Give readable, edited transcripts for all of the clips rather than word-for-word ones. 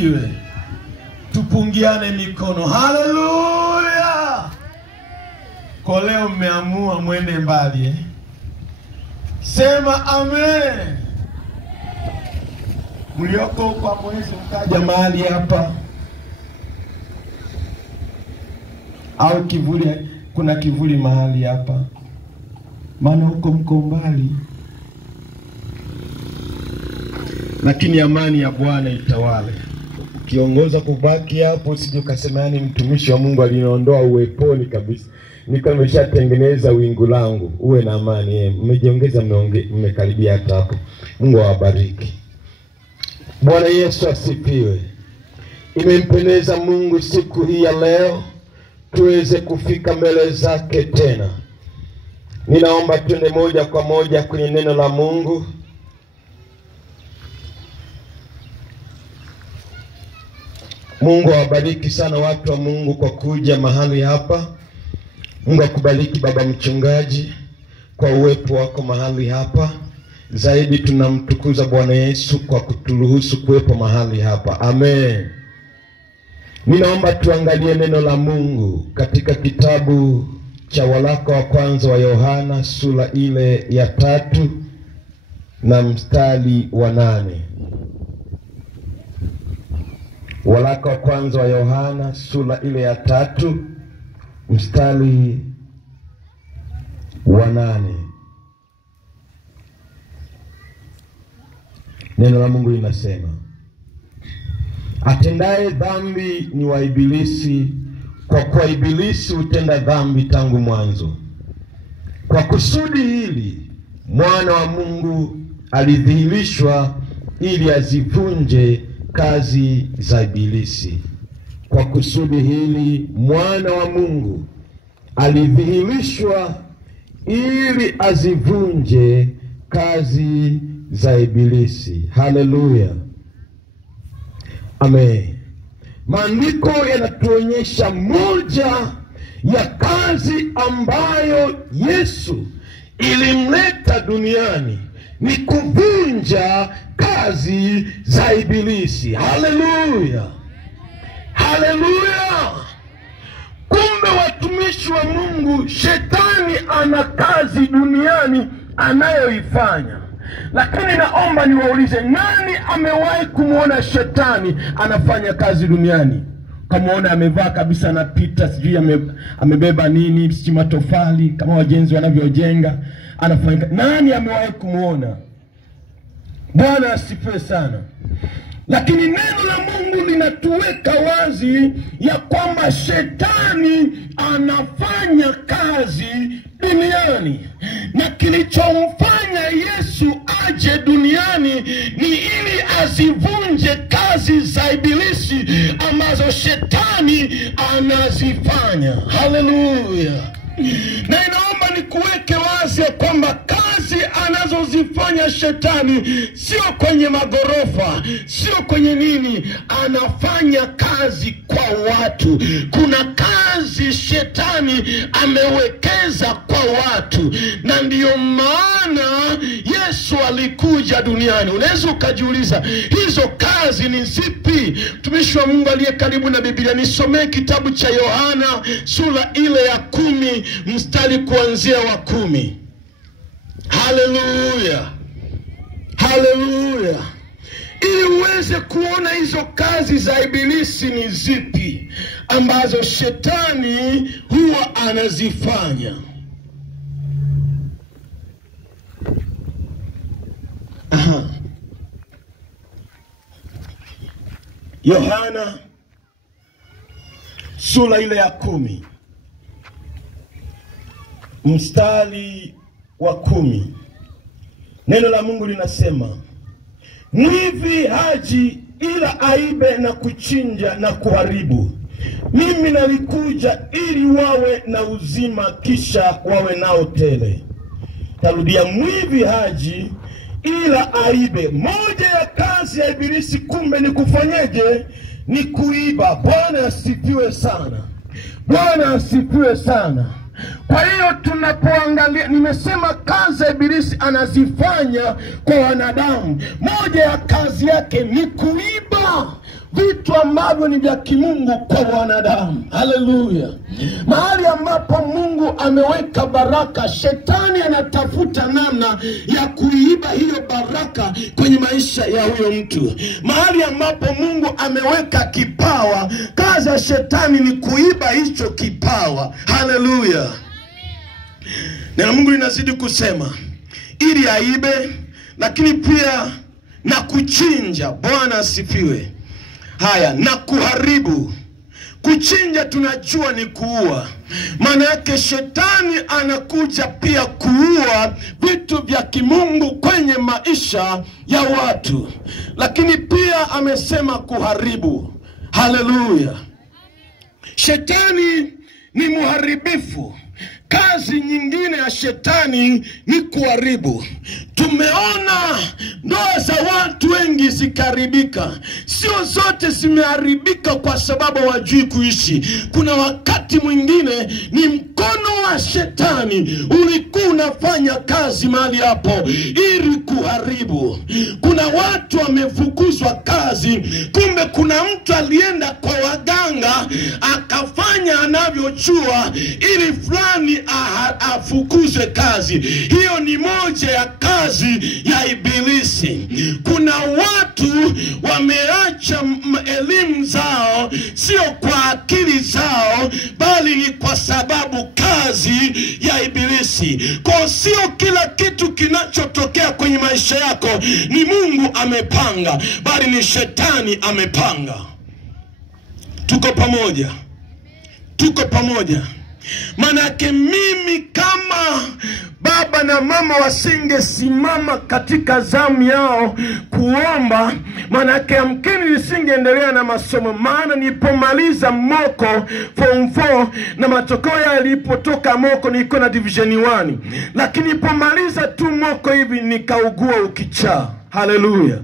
Iwe tupungiane mikono. Haleluya. Kwa leo mmeamua mwende mbali Sema amen. Mlioko kwa mwezi mkaja mahali hapa au kivuli, kuna kivuli mahali hapa, maana huko mko mbali, lakini amani ya Bwana itawale. Ukiongoza kubaki hapo usije ukasema yani mtumishi wa Mungu aliniondoa uweponi kabisa, niko nimeshatengeneza wingu langu. Uwe na amani, mmejiongeza, mmekaribia hata hapo. Mungu awabariki. Bwana Yesu asifiwe. Imempendeza Mungu siku hii ya leo tuweze kufika mbele zake tena. Ninaomba twende moja kwa moja kwenye neno la Mungu. Mungu awabariki sana watu wa Mungu kwa kuja mahali hapa. Mungu akubariki baba mchungaji kwa uwepo wako mahali hapa. Zaidi tunamtukuza Bwana Yesu kwa kuturuhusu kuwepo mahali hapa. Amen. Ninaomba tuangalie neno la Mungu katika kitabu cha waraka wa kwanza wa Yohana sura ile ya 3 na mstari wa 8. Waraka wa kwanza wa Yohana sura ile ya 3 mstari wa 8. Neno la Mungu linasema, atendaye dhambi ni wa Ibilisi, kwa kuwa Ibilisi hutenda dhambi tangu mwanzo. Kwa kusudi hili mwana wa Mungu alidhihirishwa ili azivunje kazi za Ibilisi. Kwa kusudi hili mwana wa Mungu alidhihirishwa ili azivunje kazi za Ibilisi. Haleluya. Amen. Maandiko yanatuonyesha moja ya kazi ambayo Yesu ilimleta duniani ni kuvunja kazi za Ibilisi. Haleluya. Haleluya. Kumbe watumishi wa Mungu, shetani ana kazi duniani anayoifanya. Lakini naomba niwaulize, nani amewahi kumuona shetani anafanya kazi duniani? Kamaona amevaa kabisa, anapita sijui amebeba nini, sijui matofali kama wajenzi wanavyojenga, anafanya. Nani amewahi kumuona? Bwana asifiwe sana. Lakini neno la Mungu linatuweka wazi ya kwamba shetani anafanya kazi duniani, na kilichomfanya Yesu aje duniani ni ili azivunje kazi za Ibilisi ambazo shetani anazifanya. Haleluya. Na inaomba nikuweke wazi kwamba kazi anazozifanya shetani sio kwenye magorofa, sio kwenye nini, anafanya kazi kwa watu. Kuna kazi shetani amewekeza kwa watu, na ndiyo maana Yesu alikuja duniani. Unaweza ukajiuliza hizo kazi ni zipi? Mtumishi wa Mungu aliye karibu na Biblia, nisomee kitabu cha Yohana sura ile ya 10 mstari kuanzia wa 10. Haleluya. Haleluya. Ili uweze kuona hizo kazi za Ibilisi ni zipi ambazo shetani huwa anazifanya. Aha. Yohana sura ile ya 10 mstari wa 10. Neno la Mungu linasema, mwivi haji ila aibe na kuchinja na kuharibu. Mimi nalikuja ili wawe na uzima, kisha wawe nao tele. Tarudia, mwivi haji ila aibe. Moja ya kazi ya Ibilisi kumbe ni kufanyeje? Ni kuiba. Bwana asifiwe sana. Bwana asifiwe sana. Kwa hiyo tunapoangalia, nimesema kazi ya Ibilisi anazifanya kwa wanadamu. Moja ya kazi yake ni kuiba, vitu ambavyo ni vya kimungu kwa wanadamu. Haleluya. Mahali ambapo Mungu ameweka baraka, shetani anatafuta namna ya kuiba hiyo baraka kwenye maisha ya huyo mtu. Mahali ambapo Mungu ameweka kipawa, kazi ya shetani ni kuiba hicho kipawa. Haleluya. Na Mungu linazidi kusema ili aibe, lakini pia na kuchinja. Bwana asifiwe. Haya, na kuharibu. Kuchinja tunajua ni kuua. Maana yake shetani anakuja pia kuua vitu vya kimungu kwenye maisha ya watu. Lakini pia amesema kuharibu. Haleluya. Shetani ni muharibifu. Kazi nyingine ya shetani ni kuharibu. Tumeona ndoa za watu wengi zikaribika. Sio zote zimeharibika kwa sababu hawajui kuishi. Kuna wakati mwingine ni mkono wa shetani ulikuwa unafanya kazi mahali hapo ili kuharibu. Kuna watu wamefukuzwa kazi, kumbe kuna mtu alienda kwa waganga akafanya anavyojua ili fulani afukuzwe kazi. Hiyo ni moja ya kazi ya ibilisi. Kuna watu wameacha elimu zao, sio kwa akili zao, bali ni kwa sababu kazi ya ibilisi. Kwa sio kila kitu kinachotokea kwenye maisha yako ni Mungu amepanga, bali ni shetani amepanga. Tuko pamoja. Tuko pamoja. Manake mimi kama baba na mama wasingesimama katika zamu yao kuomba, manake amkini nisingeendelea na masomo. Maana nilipomaliza moko form 4 na matokeo yalipotoka moko nilikuwa na division 1. Lakini nilipomaliza tu moko hivi nikaugua ukichaa. Haleluya.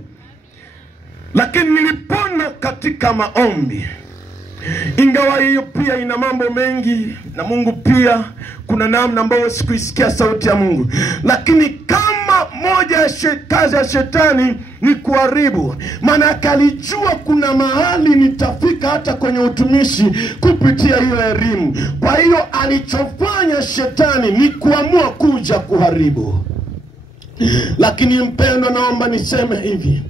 Lakini nilipona katika maombi. Ingawa hiyo pia ina mambo mengi, na Mungu pia kuna namna ambayo sikuisikia sauti ya Mungu. Lakini kama moja ya kazi ya shetani ni kuharibu, maana alijua kuna mahali nitafika hata kwenye utumishi kupitia hiyo elimu. Kwa hiyo alichofanya shetani ni kuamua kuja kuharibu. Lakini mpendwa, naomba niseme hivi,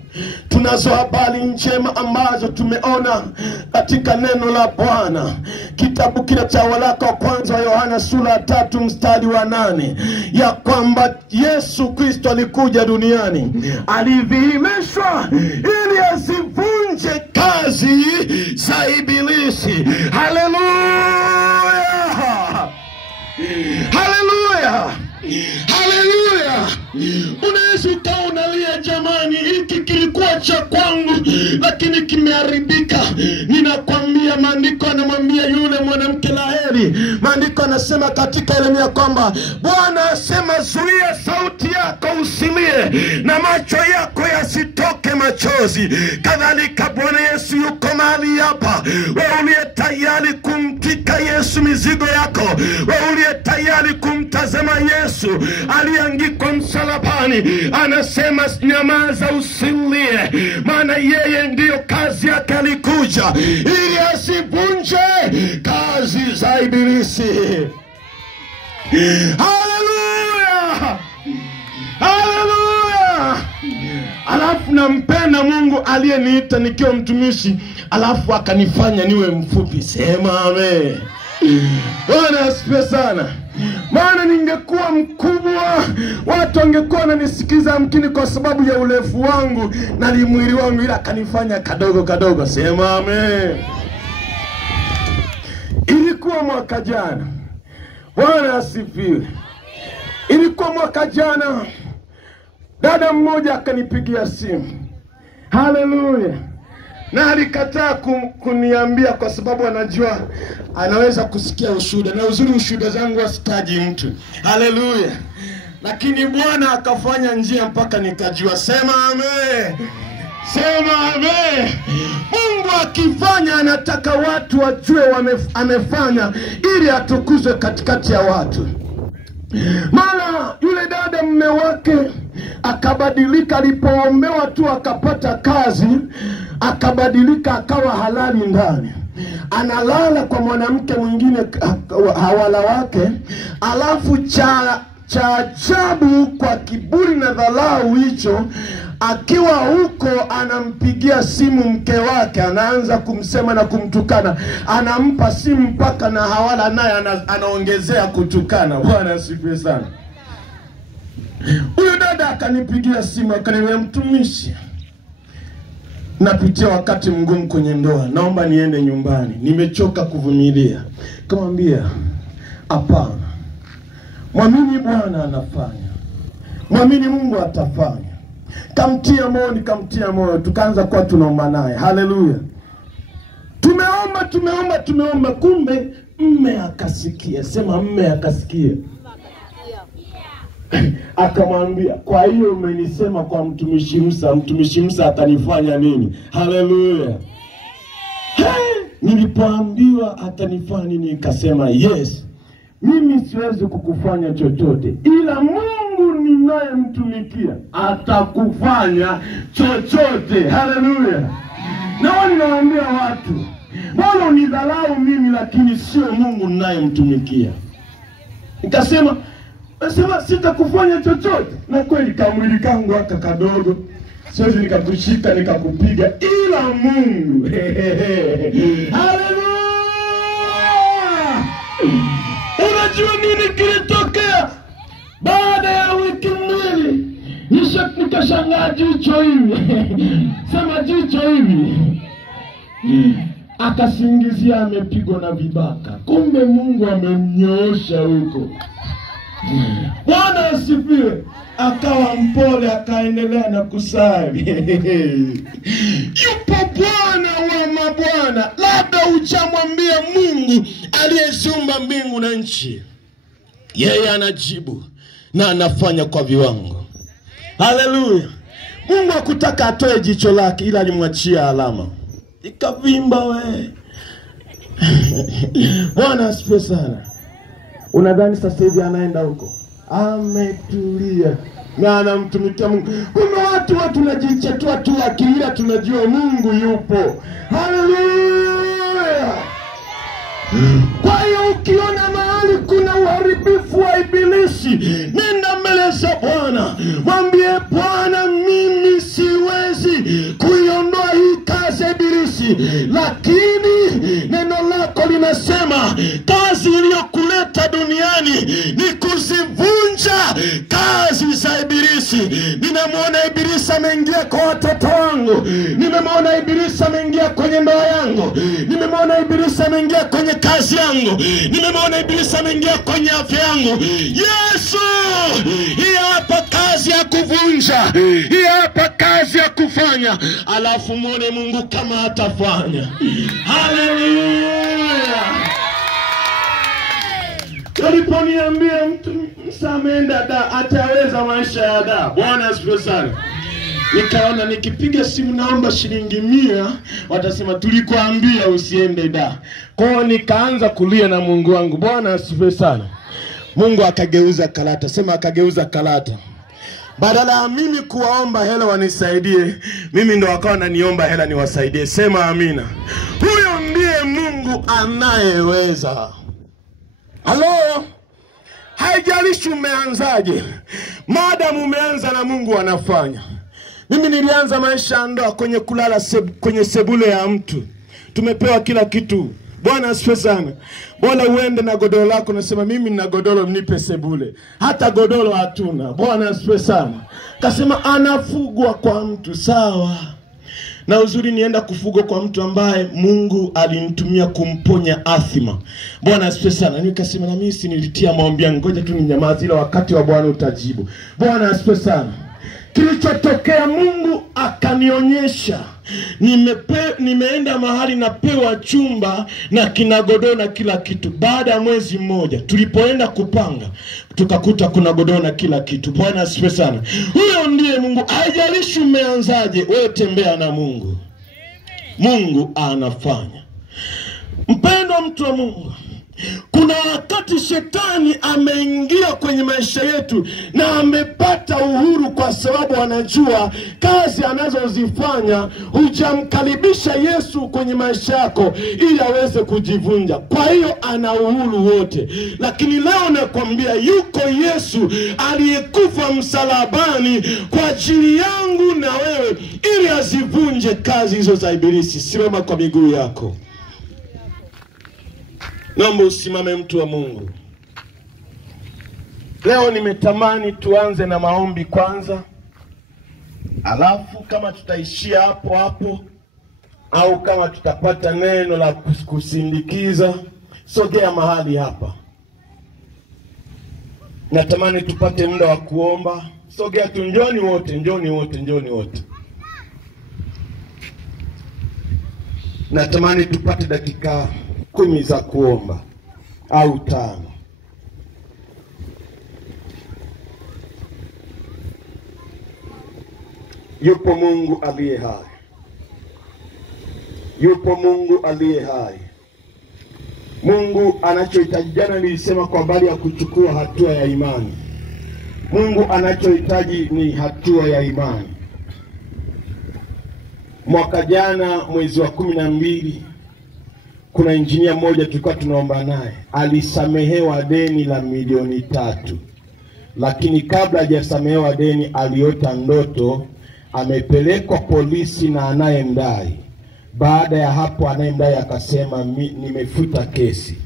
tunazo habari njema ambazo tumeona katika neno la Bwana. Kitabu kile cha waraka wa kwanza wa Yohana sura 3 mstari wa 8, ya kwamba Yesu Kristo alikuja duniani, alidhihirishwa ili asivunje kazi za ibilisi. Haleluya. Haleluya. Haleluya. Unaweza ukaonalia, jamani, hiki kilikuwa cha kwangu lakini kimeharibika. Ninakwambia maandiko yanamwambia yule mwanamke laheri. Maandiko yanasema katika Yeremia kwamba Bwana asema, zuia sauti yako usilie na macho yako yasitoke machozi. Kadhalika Bwana Yesu yuko mahali hapa. Wewe uliye tayari kumtika Yesu mizigo yako, wewe uliye tayari kumtazama Yesu aliangikwa msalabani, anasema nyamaza usilie, maana yeye ndiyo kazi yake alikuja ili asivunje kazi za ibilisi. Haleluya. Haleluya. Alafu nampenda Mungu aliyeniita nikiwa mtumishi, alafu akanifanya niwe mfupi. Sema amen. Bwana asifiwe sana. Maana ningekuwa mkubwa, watu wangekuwa wananisikiza amkini kwa sababu ya urefu wangu na mwili wangu, ila kanifanya kadogo kadogo. Sema amen. Ilikuwa mwaka jana. Bwana asifiwe. Ilikuwa mwaka jana, dada mmoja akanipigia simu. Haleluya. Na alikataa kuniambia kwa sababu anajua anaweza kusikia ushuhuda, na uzuri ushuhuda zangu wasitaji mtu. Haleluya. Lakini Bwana akafanya njia mpaka nikajua. Sema amen. Sema amen. Mungu akifanya anataka watu wajue amefanya ili atukuzwe katikati ya watu. Mara yule dada mume wake akabadilika, alipoombewa tu akapata kazi, akabadilika akawa halali ndani. Analala kwa mwanamke mwingine hawala wake, alafu cha ajabu kwa kiburi na dharau hicho, akiwa huko anampigia simu mke wake, anaanza kumsema na kumtukana, anampa simu mpaka na hawala naye anaongezea kutukana. Bwana asifiwe sana. Huyo dada akanipigia simu akaniambia, mtumishi, napitia wakati mgumu kwenye ndoa, naomba niende nyumbani, nimechoka kuvumilia. Kamwambia, hapana, mwamini Bwana anafanya, mwamini Mungu atafanya. Kamtia moyo, nikamtia moyo, tukaanza kwa tunaomba naye. Haleluya. Tumeomba, kumbe mme akasikia. Sema mme akasikia. Akamwambia, kwa hiyo umenisema kwa mtumishi Musa atanifanya nini? Haleluya. Nilipoambiwa atanifanya nini, nikasema yes, mimi siwezi kukufanya chochote, ila Mungu ninayemtumikia atakufanya chochote. Haleluya. Na ninawaambia watu, mbona unidharau mimi lakini sio Mungu ninayemtumikia? Nikasema sitakufanya chochote. Na kweli kamwili kangu haka kadogo siwezi nikakushika nikakupiga, ila Mungu. Haleluya. Unajua nini kilitokea? Baada ya wiki mbili nikashangaa jicho hivi. Sema jicho hivi. Akasingizia amepigwa na vibaka. Kumbe Mungu amemnyoosha huko. Bwana asifiwe. Akawa mpole, akaendelea na kusali. Yupo Bwana wa mabwana. Labda uchamwambia Mungu aliyeziumba mbingu na nchi, yeye anajibu na anafanya kwa viwango. Haleluya. Mungu hakutaka atoe jicho lake, ila alimwachia alama. Ikavimba we. Bwana asifiwe sana. Unadhani sasa hivi anaenda huko? Ametulia na anamtumikia Mungu. Kuna watu tunajichetua tu akili, tunajua Mungu yupo. Haleluya. Kwa hiyo ukiona mahali kuna uharibifu wa ibilisi, nenda mbele za Bwana, mwambie Bwana, mimi siwezi kuiondoa hii kazi ya ibilisi, lakini neno lako linasema kazi iliyokuleta duniani ni kuzivunja kazi za ibilisi. Ninamwona ibilisi ameingia kwa watoto wangu, nimemwona ibilisi ameingia kwenye ndoa yangu, nimemwona ibilisi ameingia kwenye kazi yangu, nimemwona ibilisi ameingia kwenye afya yangu. Yesu, hii hapa kazi ya kuvunja, hii hapa kazi ya kufanya, alafu muone Mungu kama atafanya. Haleluya. Waliponiambia mtu msameenda da ataweza maisha ya da, Bwana asifiwe sana, nikaona nikipiga simu naomba shilingi 100 watasema tulikuambia usiende da. Kwa nikaanza kulia na Mungu wangu. Bwana asifiwe sana. Mungu akageuza karata. Sema akageuza karata. Badala ya mimi kuwaomba hela wanisaidie, mimi ndo wakawa naniomba hela niwasaidie. Sema amina. Huyo ndiye Mungu anayeweza. Halo. Haijalishi umeanzaje, maadamu umeanza na Mungu anafanya. Mimi nilianza maisha ya ndoa kwenye kulala kwenye sebule ya mtu. Tumepewa kila kitu. Bwana asifiwe sana. Bwana uende na godoro lako, nasema mimi nina godoro, mnipe sebule. Hata godoro hatuna. Bwana asifiwe sana. Kasema anafugwa kwa mtu, sawa. Na uzuri nienda kufugwa kwa mtu ambaye Mungu alinitumia kumponya athima. Bwana asifiwe sana. Nikasema na mimi si nilitia maombi yangu, ngoja tu ninyamaze, ila wakati wa Bwana utajibu. Bwana asifiwe sana. Kilichotokea, Mungu akanionyesha. Nimeenda mahali napewa chumba na kina godoro na kila kitu. Baada ya mwezi mmoja tulipoenda kupanga, tukakuta kuna godoro na kila kitu. Bwana asifiwe sana. Huyo ndiye Mungu. Haijalishi umeanzaje, wewe tembea na Mungu. Mungu anafanya. Mpendwa mtu wa Mungu, Kuna wakati shetani ameingia kwenye maisha yetu na amepata uhuru kwa sababu anajua kazi anazozifanya hujamkaribisha Yesu kwenye maisha yako ili aweze kujivunja. Kwa hiyo ana uhuru wote. Lakini leo nakwambia yuko Yesu aliyekufa msalabani kwa ajili yangu na wewe ili azivunje kazi hizo za ibilisi. Simama kwa miguu yako. Naomba usimame mtu wa Mungu. Leo nimetamani tuanze na maombi kwanza. Alafu kama tutaishia hapo hapo au kama tutapata neno la kusindikiza, sogea mahali hapa. Natamani tupate muda wa kuomba. Sogea tu, njoni wote. Natamani tupate dakika 10 za kuomba au 5. Yupo Mungu aliye hai. Yupo Mungu aliye hai. Mungu anachohitaji, jana nilisema kwa habari ya kuchukua hatua ya imani. Mungu anachohitaji ni hatua ya imani. Mwaka jana mwezi wa 12 kuna injinia mmoja tulikuwa tunaomba naye, alisamehewa deni la milioni 3. Lakini kabla hajasamehewa deni aliota ndoto amepelekwa polisi na anayemdai. Baada ya hapo anayemdai akasema nimefuta kesi.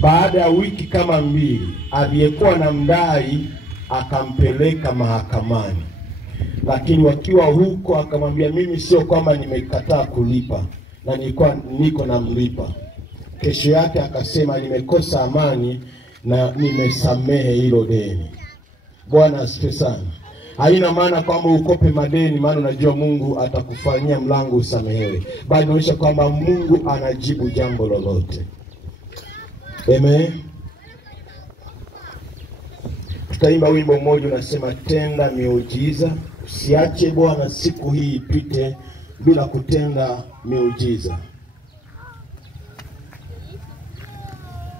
Baada ya wiki kama 2 aliyekuwa na mdai akampeleka mahakamani. Lakini wakiwa huko akamwambia mimi sio kwamba nimekataa kulipa na niko na mlipa. Kesho yake akasema nimekosa amani na nimesamehe hilo deni. Bwana asifiwe sana. Haina maana kwamba ukope madeni maana unajua Mungu atakufanyia mlango usamehewe. Bali inaonyesha kwamba Mungu anajibu jambo lolote. Amen. Tutaimba wimbo mmoja unasema tenda miujiza. Usiache Bwana siku hii ipite bila kutenda miujiza.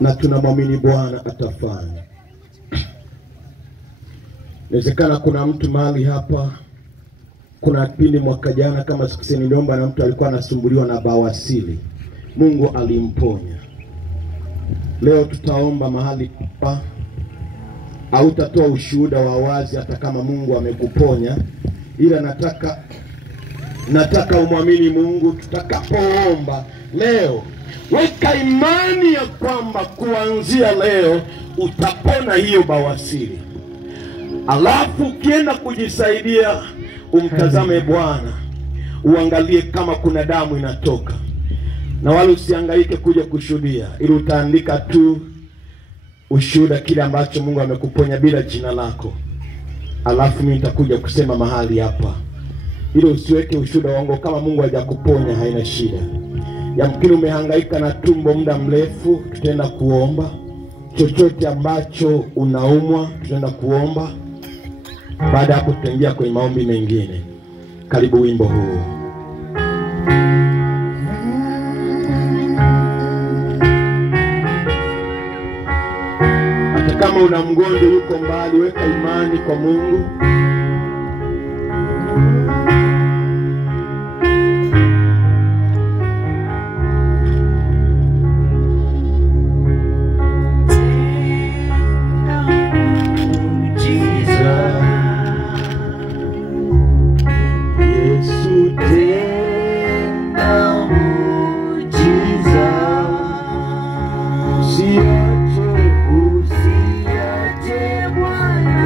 Na tunamwamini Bwana atafanya. Inawezekana kuna mtu mahali hapa, kuna kipindi mwaka jana kama sikisemi niliomba na mtu alikuwa anasumbuliwa na bawasiri. Mungu alimponya. Leo tutaomba mahali hapa. Hautatoa ushuhuda wa wazi hata kama Mungu amekuponya, ila nataka umwamini Mungu tutakapoomba leo. Weka imani ya kwamba kuanzia leo utapona hiyo bawasiri. Alafu ukienda kujisaidia umtazame Bwana, uangalie kama kuna damu inatoka. Na wala usihangaike kuja kushuhudia, ili utaandika tu ushuhuda kile ambacho Mungu amekuponya bila jina lako. Alafu mimi nitakuja kusema mahali hapa. Ili usiweke ushuhuda wangu kama Mungu hajakuponya haina shida. Yamkini umehangaika na tumbo muda mrefu, tutaenda kuomba. Chochote ambacho unaumwa tutaenda kuomba. Baada hapo tutaingia kwenye maombi mengine. Karibu wimbo huu. Hata kama una mgonjwa yuko mbali, weka imani kwa Mungu. Usiache Bwana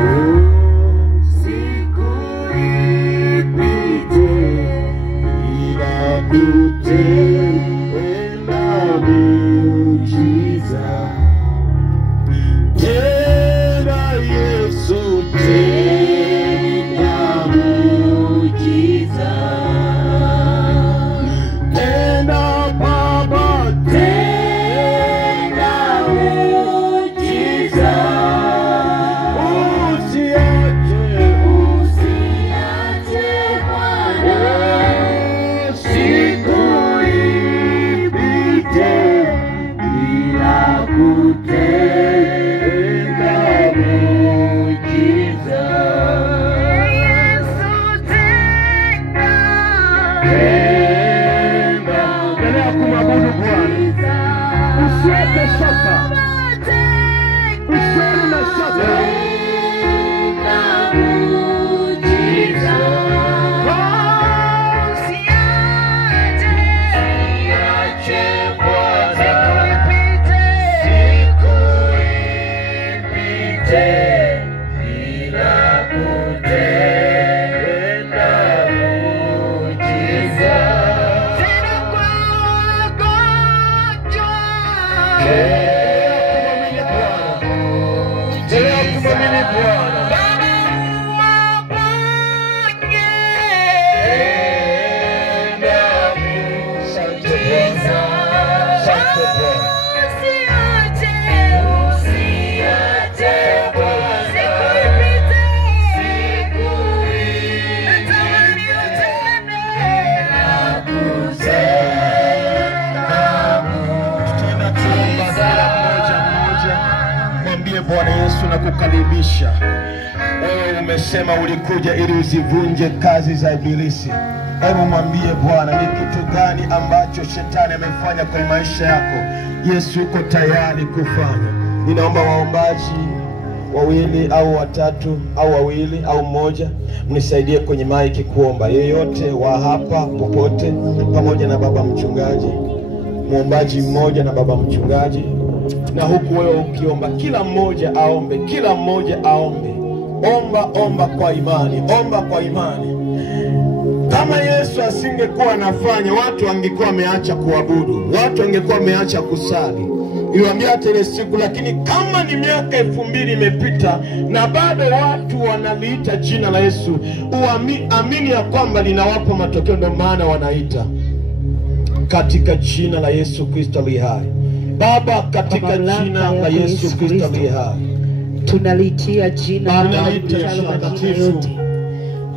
kumwabudu Bwana. Usiweke shaka. Usione na shaka. Bwana Yesu na kukaribisha. Wewe umesema ulikuja ili uzivunje kazi za ibilisi. Hebu mwambie Bwana ni kitu gani ambacho shetani amefanya kwa maisha yako. Yesu yuko tayari kufanya. Ninaomba waombaji wawili au watatu au wawili au mmoja mnisaidie kwenye maiki kuomba. Yeyote wa hapa popote pamoja na baba mchungaji, muombaji mmoja na baba mchungaji. Na huku wewe ukiomba, kila mmoja aombe, kila mmoja aombe. Omba kwa imani, omba kwa imani. Kama Yesu asingekuwa anafanya, watu wangekuwa wameacha kuabudu, watu wangekuwa wameacha kusali. Niwaambia ile siku, lakini kama ni miaka 2000 imepita na bado watu wanaliita jina la Yesu, amini ya kwamba linawapa matokeo, ndio maana wanaita. Katika jina la Yesu Kristo aliye hai. Baba, katika jina la Yesu Kristo aliye hai, tunalitia jina takatifu.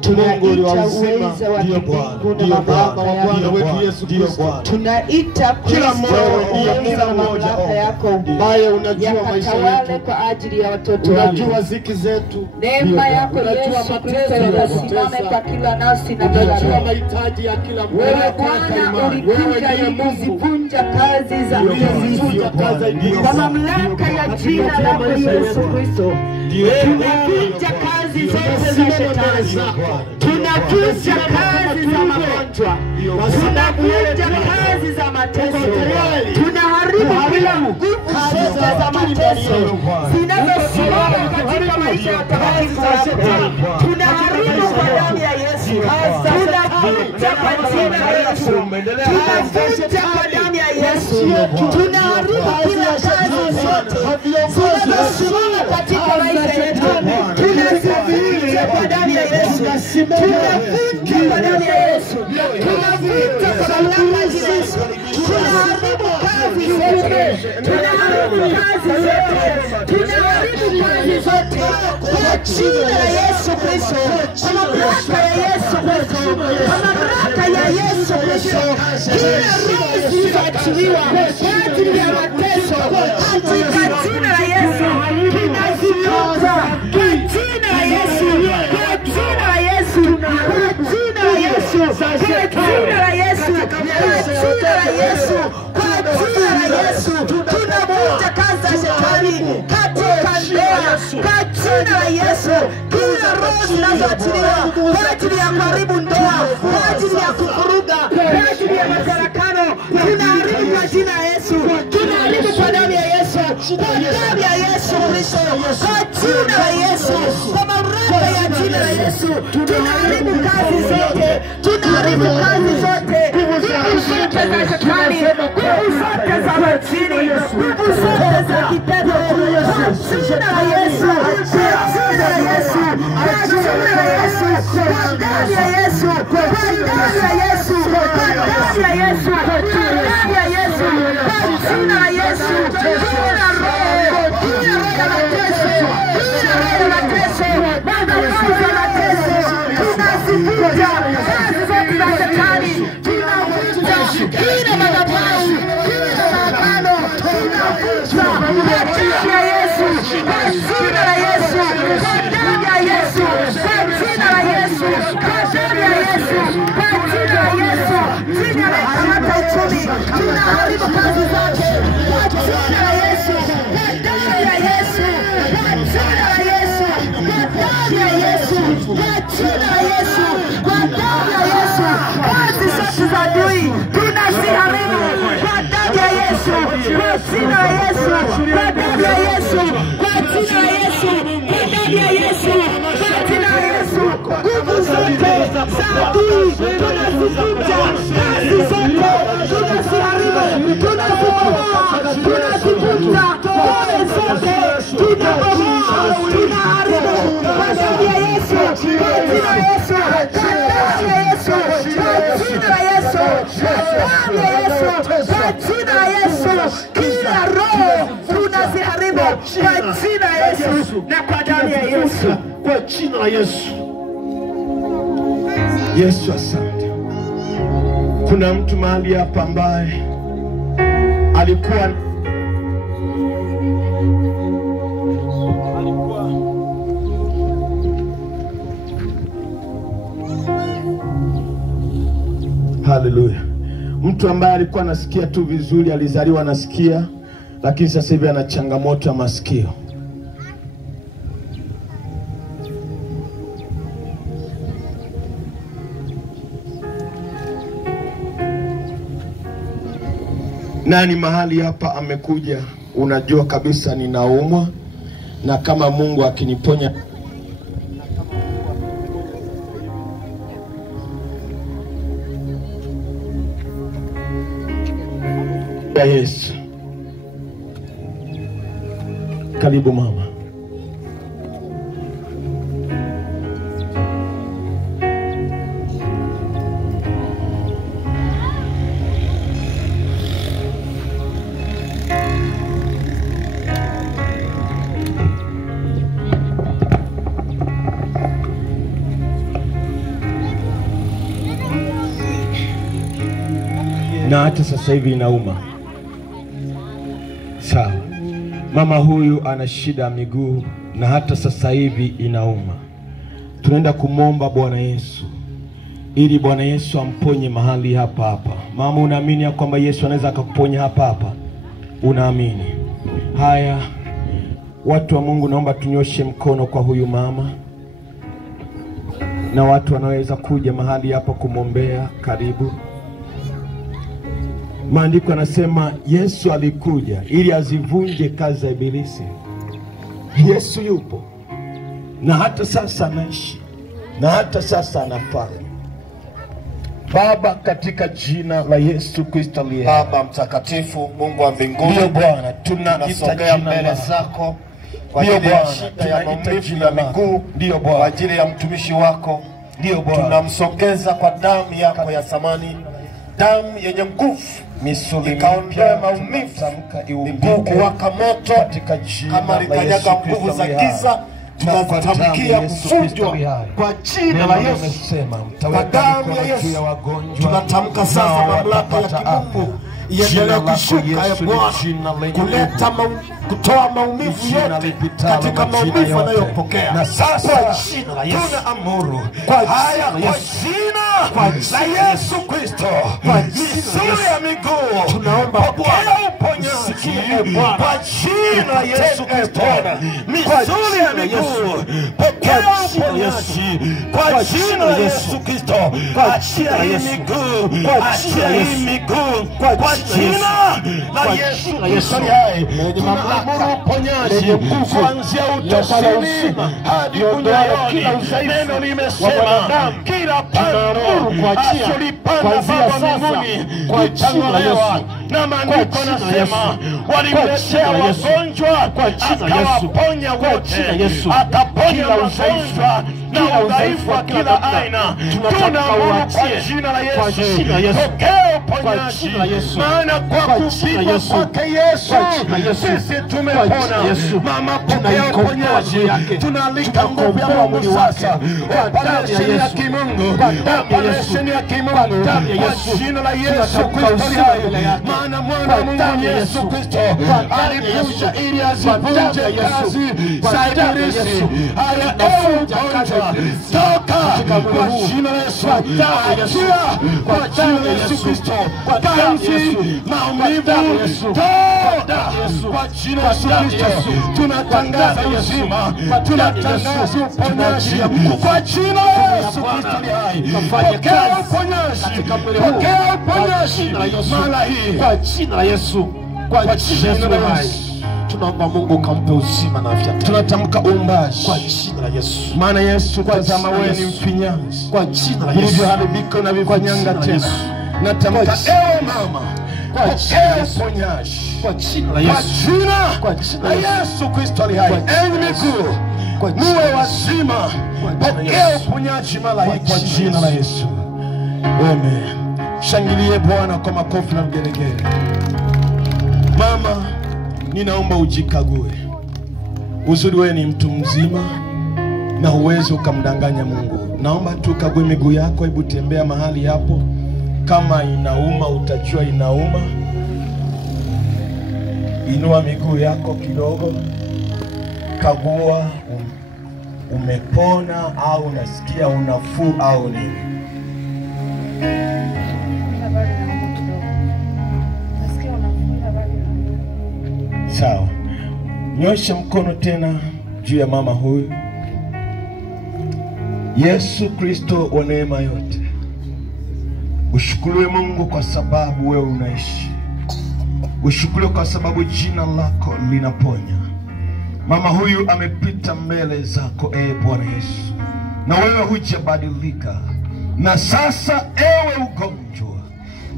Tunaita uweza wa mbingu na mamlaka yako. Tunaita kila mmoja na mamlaka yako ambaye unajua maisha yetu, kwa ajili ya watoto unajua ziki zetu. Neema yako Yesu Kristo inasimama kwa kila nafsi na unajua mahitaji ya kila mmoja. Wewe Bwana ulikuja ili kuzivunja kazi za ibilisi kwa mamlaka ya jina lako Yesu Kristo. Tunavunja kazi zote za shetani, tunavunja kazi za magonjwa, tunavunja kazi za mateso, tunaharibu kila nguvu zote za mateso zinazosimama katika maisha ya watakatifu wako. Tunaharibu kwa damu ya Yesu, tunavunja kwa jina la Yesu, tunavunja kwa damu ya Yesu, tunaharibu kila kazi zote zinazosimama katika maisha yetu. Tunavunja kwa damu ya Yesu, tunavunja kwa damu ya Yesu, tunavunja kwa mamlaka ya Yesu, tunaharibu kazi zote, tunaharibu kazi zote, tunaharibu kazi zote kwa jina la Yesu Kristo, kwa mamlaka ya Yesu Kristo, kwa mamlaka ya Yesu Kristo. Kila roho zilizoachiliwa kwa ajili ya mateso katika jina la Yesu tunazifunga kwa jina la Yesu, kwa jina la Yesu, kwa jina la Yesu, kwa jina la Yesu, kwa jina la Yesu, kwa jina la Yesu. Tunavunja kazi za shetani katika ndoa kwa jina la Yesu. Kila roho zinazoachiliwa kwa ajili ya kuharibu ndoa, kwa ajili ya kuvuruga, kwa ajili ya mafarakano, tunaharibu kwa jina la Yesu, tunaharibu kwa damu ya Yesu, kwa damu ya Yesu Kristo, kwa jina la Yesu, kwa mamlaka ya jina la Yesu. Tunaharibu kazi zote, tunaharibu kazi zote, nguvu zote za shetani, nguvu zote za majini, nguvu zote za kipepo, kwa jina la Yesu, kwa jina la Yesu, kwa jina la Yesu, kwa damu ya Yesu, kwa damu ya Yesu, kwa damu ya Yesu, kwa damu ya Yesu, kwa jina la Yesu. Kila roho, kila roho ya mateso, kila roho ya mateso, madhabahu ya mateso, tunazivunja kazi zote za shetani, tunavunja kila madhabahu, kila maagano, tunavunja kwa jina la Yesu, kwa jina la Yesu, kwa damu ya Yesu, kwa jina la Yesu, kwa damu ya Yesu, kwa jina la Yesu. Jina la kamata uchumi, tunaharibu kazi zake kwa jina la Yesu, kwa damu ya Yesu, kwa jina la Yesu, kwa damu ya Yesu, kwa jina la Yesu, kwa damu ya Yesu. Kazi zote za adui tunaziharibu kwa damu ya Yesu, kwa jina la Yesu, kwa damu ya Yesu, kwa jina la Yesu, kwa damu ya Yesu, kwa jina la Yesu. Nguvu zote za adui tunazivunja, kazi zote tunaziharibu, tunazibomoa, tunazivunja, pole zote tunabomoa, tunaharibu kwa damu ya Yesu, kwa jina la Yesu, kwa damu ya Yesu, kwa jina la Yesu, kwa damu ya Yesu, kwa jina la Yesu. Kila roho tunaziharibu kwa jina la Yesu na kwa damu ya Yesu, kwa jina la Yesu. Yesu, asante. Kuna mtu mahali hapa ambaye alikuwa haleluya. Mtu ambaye alikuwa anasikia tu vizuri, alizaliwa anasikia, lakini sasa hivi ana changamoto ya masikio. Nani mahali hapa amekuja unajua kabisa ninaumwa, na kama Mungu akiniponya ya Yesu. Karibu mama. Na hata sasa hivi inauma. Sawa. Mama huyu ana shida ya miguu na hata sasa hivi inauma. Tunaenda kumomba Bwana Yesu ili Bwana Yesu amponye mahali hapa hapa. Mama, unaamini ya kwamba Yesu anaweza akakuponya hapa hapa? Unaamini? Haya, watu wa Mungu, naomba tunyoshe mkono kwa huyu mama. Na watu wanaweza kuja mahali hapa kumombea, karibu. Maandiko yanasema Yesu alikuja ili azivunje kazi za ibilisi. Yesu yupo na hata sasa anaishi na hata sasa anafanya. Baba, katika jina la Yesu Kristo aliye Baba mtakatifu, Mungu wa mbinguni, ndio Bwana, tunasogea mbele zako kwa ajili ya shida ya maumivu ya miguu, ndio Bwana, kwa ajili ya mtumishi wako, ndio Bwana, tunamsogeza kwa damu yako ya thamani, damu yenye nguvu, ikaondoe maumivu, miguu kuwaka moto, kama likanyaga nguvu za giza, tunazitamkia kuvunjwa kwa jina la Yesu. Kwa damu ya Yesu tunatamka sasa mamlaka ya kimungu iendelee kushuka ya Bwana, kuleta kutoa maumivu yote katika maumivu anayopokea. Na sasa tunaamuru haya kwa jina la Yesu Kristo, misuli ya miguu tunaomba pokea uponyaji kwa jina la Yesu Kristo. Misuli ya miguu pokea uponyaji kwa jina la Yesu Kristo. Achia hii miguu, achia hii miguu kwa jina la Yesu Kristo. Tunaamuru uponyaji kuanzia utosini hadi unyaoni. Neno limesema kila pando asolipanda Baba mbinguni litang'olewa. Na maandiko nasema walimletea wagonjwa akawaponya wote, akaponya magonjwa na udhaifu wa kila aina. Tunaamuru kwa jina la Yesu pokea uponyaji, maana kwa kupigwa kwake Yesu sisi tumepona. Mama, pokea uponyaji. Tunalika nguvu ya Mungu sasa, operation ya kimungu, operation ya kimungu kwa jina la Yesu Kristo. Maana mwana wa Mungu Yesu Kristo alikuja ili azivunje kazi za ibilisi. Haya, ewe ugonjwa toka kwa jina la Yesu, achia kwa jina la Yesu Kristo, kanzi maumivu toka kwa jina la Yesu Kristo. Tunatangaza uzima, tunatangaza uponyaji kwa jina la Yesu Kristo ni hai. Pokea uponyaji, pokea uponyaji mara hii kwa jina la Yesu, kwa jina la Yesu. Tunaomba Mungu kampe uzima na afya. Tunatamka uumbaji kwa jina la Yesu. Maana Yesu tazama wewe ni mfinyanzi. Kwa jina la Yesu. Vilivyoharibika na vifanyanga tena. Natamka ewe mama, pokea uponyaji kwa jina la Yesu. Kwa jina la Yesu Kristo ali hai. Enyi miguu, muwe wazima, pokea uponyaji mara hii kwa jina la Yesu. Amen. Shangilie Bwana kwa makofi na vigelegele. Mama, ninaomba ujikague. Uzuri wewe ni mtu mzima na huwezi ukamdanganya Mungu. Naomba tu kague miguu yako, hebu tembea mahali hapo. Kama inauma utajua inauma. Inua miguu yako kidogo. Kagua umepona au unasikia unafuu au nini. Sawa. Nyosha mkono tena juu ya mama huyu. Yesu Kristo wa neema yote, ushukuriwe Mungu kwa sababu wewe unaishi. Ushukuriwe kwa sababu jina lako linaponya. Mama huyu amepita mbele zako Bwana Yesu, na wewe hujabadilika. Na sasa ewe ugonjwa,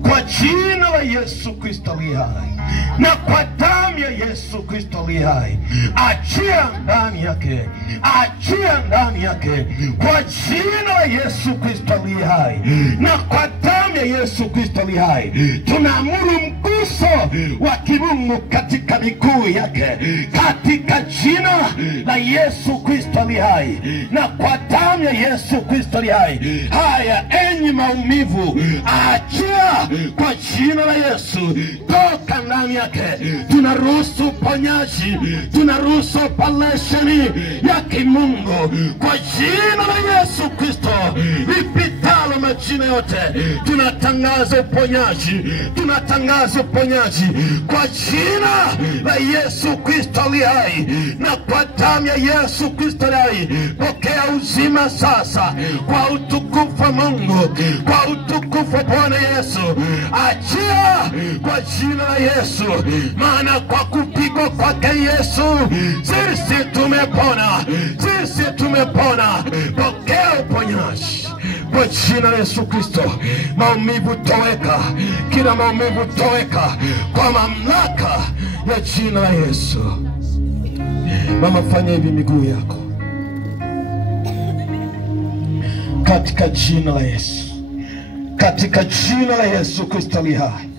kwa jina la Yesu Kristo aliye hai na kwa damu ya Yesu Kristo aliye hai, achia ndani yake, achia ndani yake kwa jina la Yesu Kristo aliye hai na kwa damu ya Yesu Kristo aliye hai. Tunaamuru mguso wa kimungu katika miguu yake katika jina la Yesu Kristo aliye hai na kwa damu ya Yesu Kristo aliye hai. Haya, enyi maumivu, achia kwa jina la Yesu, toka ndani yake. Tunaruhusu ponyaji, tunaruhusu operation ya kimungu kwa jina la Yesu Kristo lipitalo majina yote. Tunatangaza uponyaji, tunatangaza uponyaji kwa jina la Yesu Kristo aliye hai na kwa damu ya Yesu Kristo aliye hai. Pokea uzima sasa kwa utukufu wa Mungu, kwa utukufu wa Bwana Yesu. Achia kwa jina la Yesu, maana kwa kupigwa kwake Yesu sisi tumepona, sisi tumepona. Pokea uponyaji kwa jina la Yesu Kristo. Maumivu toweka, kila maumivu toweka kwa mamlaka ya jina la Yesu. Mama, fanya hivi miguu yako katika jina la Yesu, katika jina la Yesu Kristo aliye hai.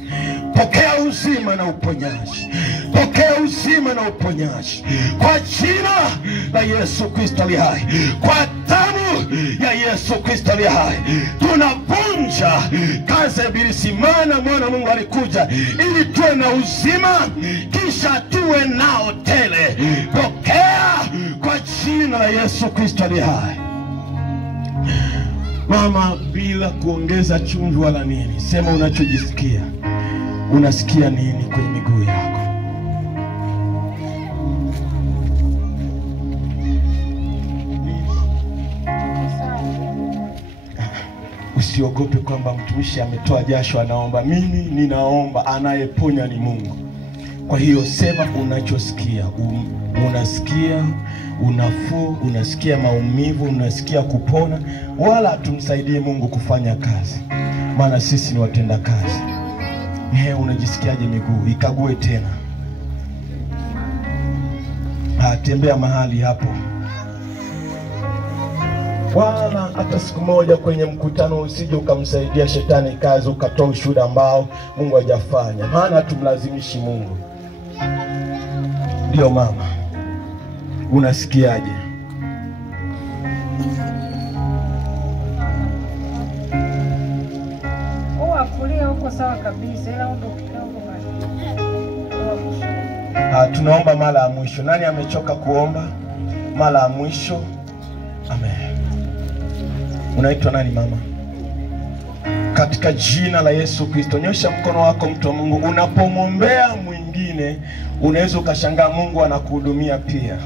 Pokea uzima na uponyaji, pokea uzima na uponyaji kwa jina la Yesu Kristo aliye hai, kwa damu ya Yesu Kristo aliye hai. Tunavunja kazi ya ibilisi, maana mwana Mungu alikuja ili tuwe na uzima kisha tuwe nao tele. Pokea kwa jina la Yesu Kristo aliye hai. Mama, bila kuongeza chumvi wala nini, sema unachojisikia. Unasikia nini kwenye miguu yako? Usiogope kwamba mtumishi ametoa jasho anaomba. Mimi ninaomba, anayeponya ni Mungu. Kwa hiyo sema unachosikia. Unasikia unafuu, unasikia maumivu, unasikia kupona. Wala tumsaidie Mungu kufanya kazi, maana sisi ni watenda kazi. Unajisikiaje miguu? Ikague tena. Tembea mahali hapo. Wala hata siku moja kwenye mkutano usije ukamsaidia shetani kazi ukatoa ushuhuda ambao Mungu hajafanya, maana tumlazimishi Mungu. Ndio mama, unasikiaje? Kulia huko sawa kabisa, ila ndo kidogo basi. Tunaomba mara ya mwisho. Nani amechoka kuomba? Mara ya mwisho. Amen. Unaitwa nani mama? Katika jina la Yesu Kristo, nyosha mkono wako mtu wa Mungu. Unapomwombea mwingine, unaweza ukashangaa Mungu anakuhudumia pia.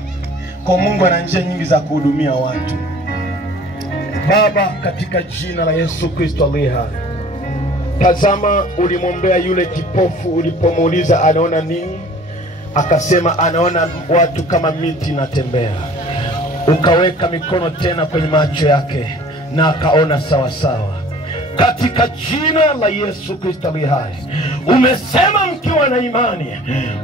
Kwa Mungu ana njia nyingi za kuhudumia watu. Baba, katika jina la Yesu Kristo aliye hai, tazama ulimwombea yule kipofu, ulipomuuliza anaona nini, akasema anaona watu kama miti natembea. Ukaweka mikono tena kwenye macho yake na akaona sawa sawa. Katika jina la Yesu Kristo aliye hai, umesema mkiwa na imani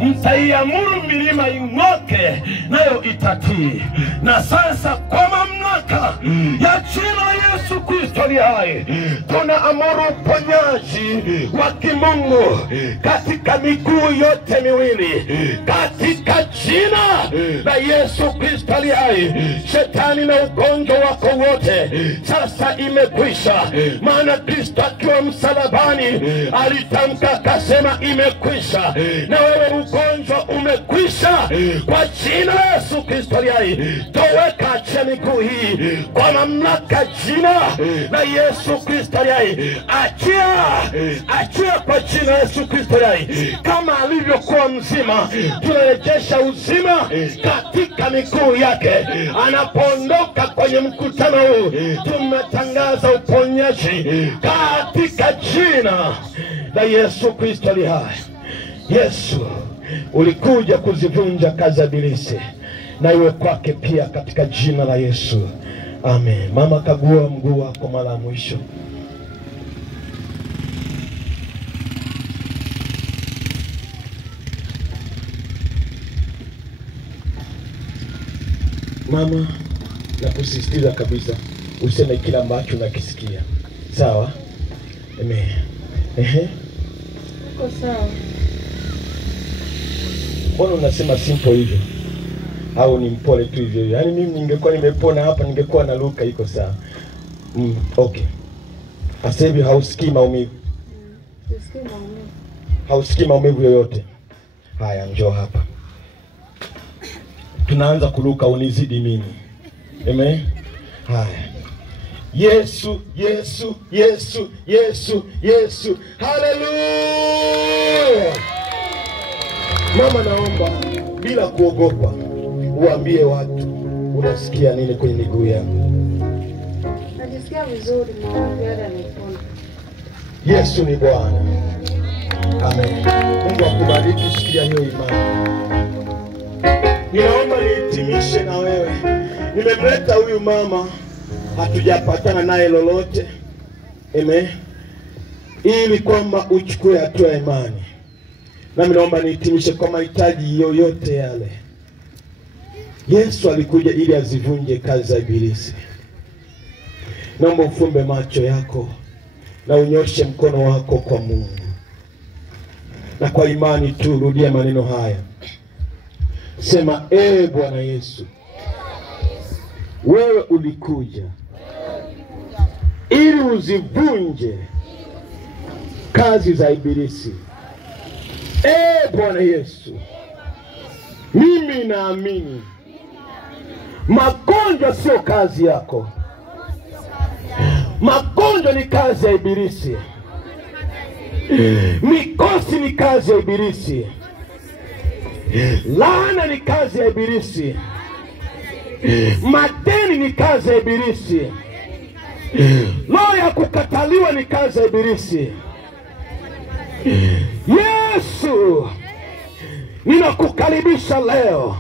mtaiamuru milima ing'oke nayo itatii. Na sasa kwa mamlaka ya jina la Yesu Kristo aliye hai, tunaamuru uponyaji wa kimungu katika miguu yote miwili katika jina la Yesu Kristo aliye hai. Shetani na ugonjwa wako wote sasa imekwisha, maana Kristo akiwa msalabani alitamka akasema imekwisha. Na wewe ugonjwa umekwisha kwa jina la Yesu Kristo aliye hai. Toweka, achia miguu hii kwa mamlaka jina la Yesu Kristo aliye hai. Achia kwa jina la Yesu Kristo aliye hai. Kama alivyokuwa mzima, tunarejesha uzima katika miguu yake. Anapoondoka kwenye mkutano huu, tunatangaza uponyaji katika jina la Yesu Kristo aliye hai. Yesu, ulikuja kuzivunja kazi za ibilisi, na iwe kwake pia katika jina la Yesu. Amen. Mama, kagua mguu wako mara ya mwisho. Mama, na kusisitiza kabisa useme kila ambacho unakisikia. Sawa? Amen. Uko sawa. Mbona unasema simple hivyo? Au ni mpole tu hivyo? Yaani mimi ningekuwa nimepona hapa, ningekuwa na Luka iko sawa. Okay. Sasa hivi hausikii maumivu? Sisikii maumivu. Hausikii maumivu yoyote? Haya, njoo hapa. Tunaanza kuruka, unizidi mimi. Amen. Haya. Yesu, Yesu, Yesu, Yesu, Yesu. Hallelujah. Mama, naomba bila kuogopa uambie watu unasikia nini kwenye miguu yako. Najisikia vizuri, mawazo yale yamepona. Yesu ni Bwana. Amen. Mungu akubariki, shikilia hiyo imani. Ninaomba nihitimishe na wewe. Nimemleta huyu mama, hatujapatana naye lolote. Amen. Ili kwamba uchukue hatua ya imani. Nami naomba nihitimishe kwa mahitaji yoyote yale. Yesu alikuja ili azivunje kazi za ibilisi. Naomba ufumbe macho yako na unyoshe mkono wako kwa Mungu. Na kwa imani tu rudia maneno haya. Sema, ee Bwana Yesu, wewe ulikuja ili uzivunje kazi za ibilisi. Ee Bwana Yesu, mimi naamini magonjwa sio kazi yako. Magonjwa ni kazi ya ibilisi. Mikosi ni kazi ya ibilisi. Laana ni kazi ya ibilisi. Madeni ni kazi ya ibilisi. Roho ya kukataliwa ni kazi ya ibilisi. Yesu, ninakukaribisha leo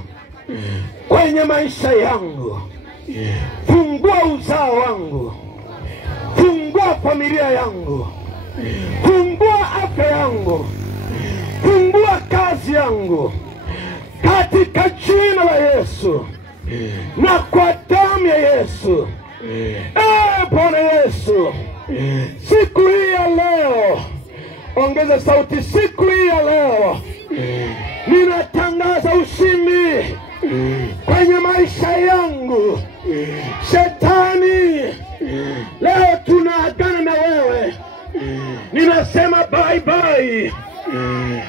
kwenye maisha yangu. Fungua uzao wangu. Fungua familia yangu. Fungua afya yangu. Fungua kazi yangu. Katika jina la Yesu na kwa damu ya Yesu. Bwana Yesu, siku hii ya leo, ongeza sauti, siku hii ya leo ninatangaza ushindi kwenye maisha yangu. Shetani, leo tunaagana na wewe. Ninasema bye bye.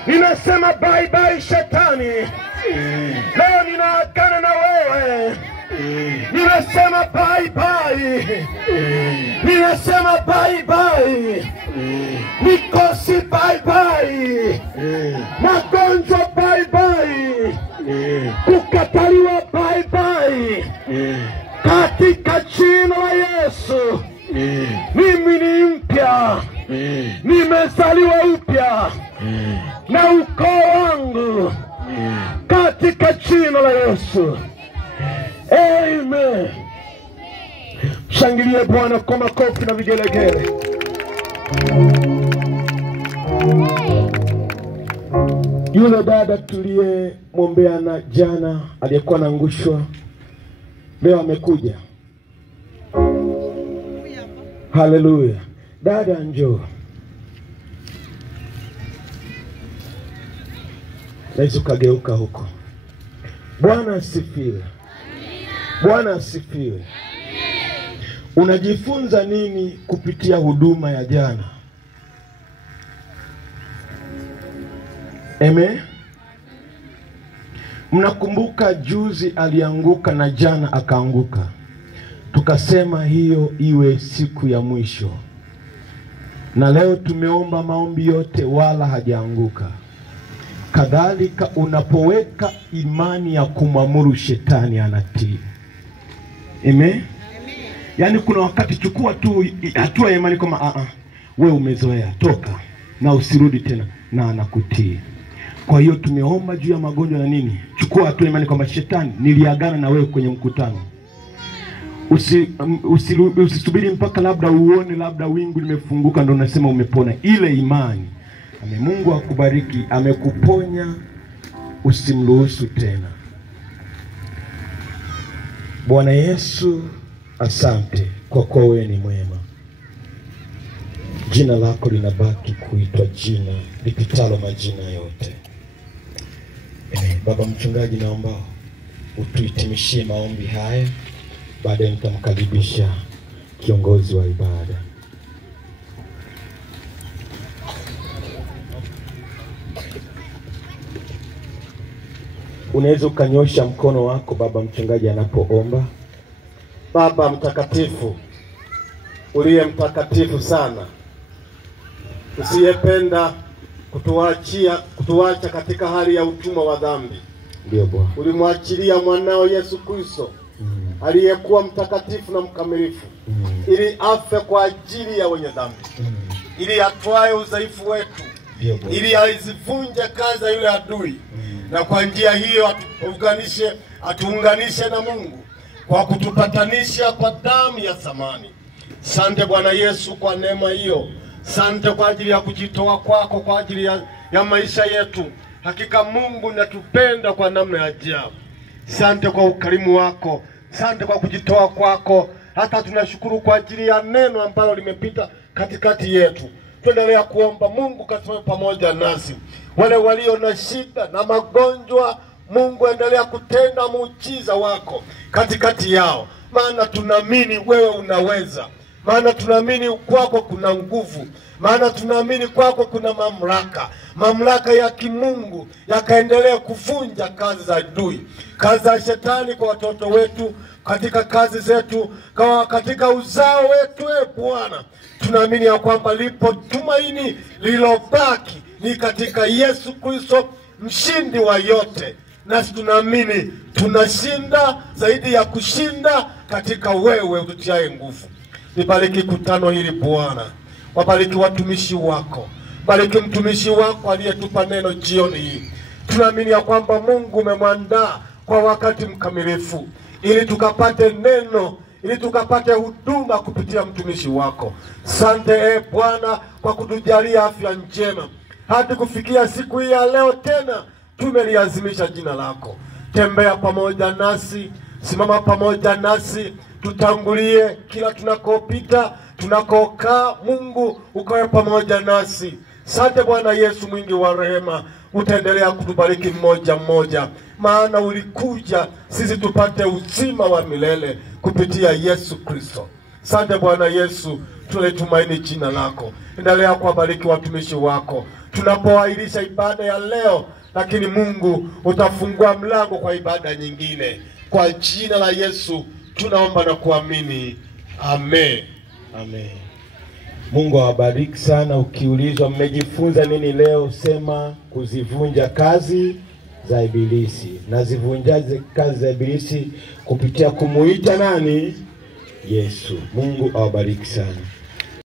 Ninasema bye bye shetani. Leo ninaagana na wewe. Ninasema bye bye. Ninasema bye bye. Mikosi bye bye. Magonjwa bye bye. Kukataliwa bye bye. Katika jina la Yesu. Mimi ni mpya. Nimezaliwa upya na ukoo wangu katika jina la Yesu. Amen. Shangilie Bwana kwa makofi na vigelegele. Yule dada tuliyemwombeana jana aliyekuwa anaangushwa leo amekuja. Haleluya. Dada njoo. Naweza kageuka huko. Bwana asifiwe. Bwana asifiwe. Unajifunza nini kupitia huduma ya jana? Amen. Mnakumbuka juzi alianguka na jana akaanguka. Tukasema hiyo iwe siku ya mwisho. Na leo tumeomba maombi yote wala hajaanguka. Kadhalika unapoweka imani ya kumwamuru shetani anatii. Amen. Yani kuna wakati chukua tu hatua ya imani kama wewe umezoea, toka na usirudi tena, na anakutii. Kwa hiyo tumeomba juu ya magonjwa na nini. Chukua hatua ya imani kwamba shetani, niliagana na wewe kwenye mkutano. Usisubiri mpaka labda uone labda wingu limefunguka ndio unasema umepona. Ile imani. Mungu akubariki, amekuponya, usimruhusu tena. Bwana Yesu, asante kwa kuwa wewe ni mwema. Jina lako linabaki kuitwa jina lipitalo majina yote. Baba mchungaji, naomba utuhitimishie maombi haya, baadaye nitamkaribisha kiongozi wa ibada. Unaweza ukanyosha mkono wako baba mchungaji anapoomba. Baba mtakatifu, uliye mtakatifu sana, usiyependa kutuacha katika hali ya utumwa wa dhambi. Ndio Bwana. Ulimwachilia mwanao Yesu Kristo, aliyekuwa mtakatifu na mkamilifu, ili afe kwa ajili ya wenye dhambi, ili atwae udhaifu wetu, ili azivunje kazi ya yule adui, na kwa njia hiyo atuunganishe na Mungu kwa kutupatanisha kwa damu ya thamani. Asante Bwana Yesu kwa neema hiyo. Asante kwa ajili ya kujitoa kwako kwa ajili ya maisha yetu. Hakika Mungu natupenda kwa namna ya ajabu. Asante kwa ukarimu wako. Asante kwa kujitoa kwako. Hata tunashukuru kwa ajili ya neno ambalo limepita katikati yetu. Tuendelea kuomba Mungu kasimame pamoja nasi. Wale walio na shida na magonjwa, Mungu endelea kutenda muujiza wako katikati yao. Maana tunaamini wewe unaweza. Maana tunaamini kwako kuna nguvu. Maana tunaamini kwako kuna mamlaka. Mamlaka ya kimungu yakaendelea kuvunja kazi za adui, kazi za shetani kwa watoto wetu, katika kazi zetu, katika uzao wetu. Bwana, tunaamini ya kwamba lipo tumaini lililobaki ni katika Yesu Kristo, mshindi wa yote. Nasi tunaamini tunashinda zaidi ya kushinda katika wewe ututiaye nguvu. Nibariki kutano hili Bwana. Wabariki watumishi wako. Bariki mtumishi wako aliyetupa neno jioni hii. Tunaamini ya kwamba Mungu umemwandaa kwa wakati mkamilifu, ili tukapate neno, ili tukapate huduma kupitia mtumishi wako. Asante Bwana kwa kutujalia afya njema hadi kufikia siku hii ya leo tena tumeliazimisha jina lako. Tembea pamoja nasi, simama pamoja nasi, tutangulie kila tunakopita, tunakokaa. Mungu ukawe pamoja nasi. Asante Bwana Yesu mwingi wa rehema, utaendelea kutubariki mmoja mmoja, maana ulikuja sisi tupate uzima wa milele kupitia Yesu Kristo. Asante Bwana Yesu, tunatumaini jina lako. Endelea kuwabariki watumishi wako tunapoahirisha ibada ya leo, lakini Mungu utafungua mlango kwa ibada nyingine. Kwa jina la Yesu tunaomba na kuamini. Amen. Amen. Mungu awabariki sana. Ukiulizwa mmejifunza nini leo, sema kuzivunja kazi za ibilisi. Nazivunjaje kazi za ibilisi? Kupitia kumuita nani? Yesu. Mungu awabariki sana.